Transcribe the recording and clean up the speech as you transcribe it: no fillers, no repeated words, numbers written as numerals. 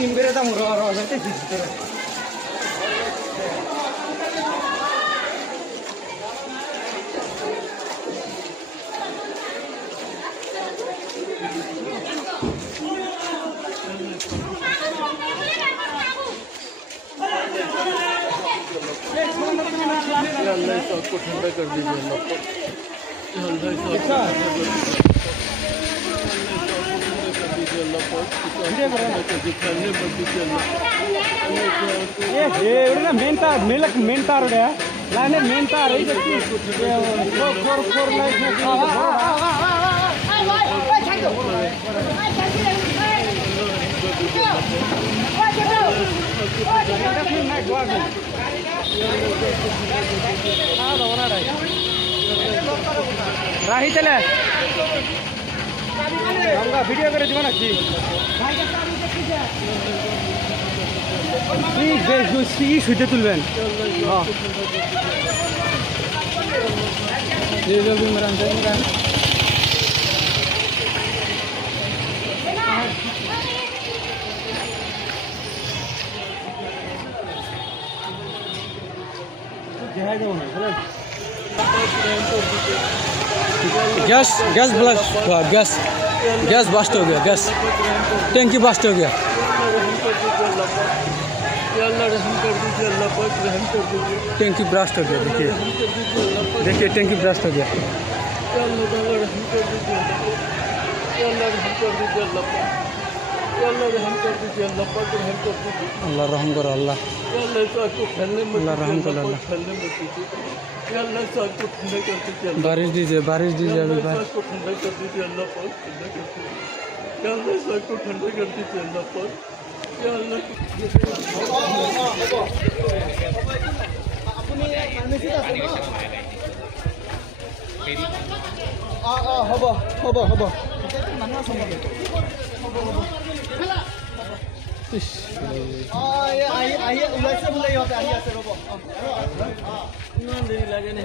team করে দাম যাইতে ভিজিতে को ठंडा कर दीजिए मेन तार लाइन मेन तार राही चले भिडियो करे जीवन अच्छी শুইতে তুলবেন गैस गैस ब्लश गैस गैस बस्ट हो गया गैस टैंकी बस्ट हो गया टैंकी ब्लास्ट हो गया देखिए देखिए टैंकी ब्लास्ट हो गया अल्लाह रहम करो अल्लाह अल्लाह रहम करो अल्लाह बारिश दीजिए अभी बारिश ठंडा कर दीजिए अल्लाह पर ठंडा कर दीजिए अल्लाह पर হ'ব ওলাইছে বোলে ইহঁতে আহি আছে ৰ'ব ইমান দেৰি লাগে নে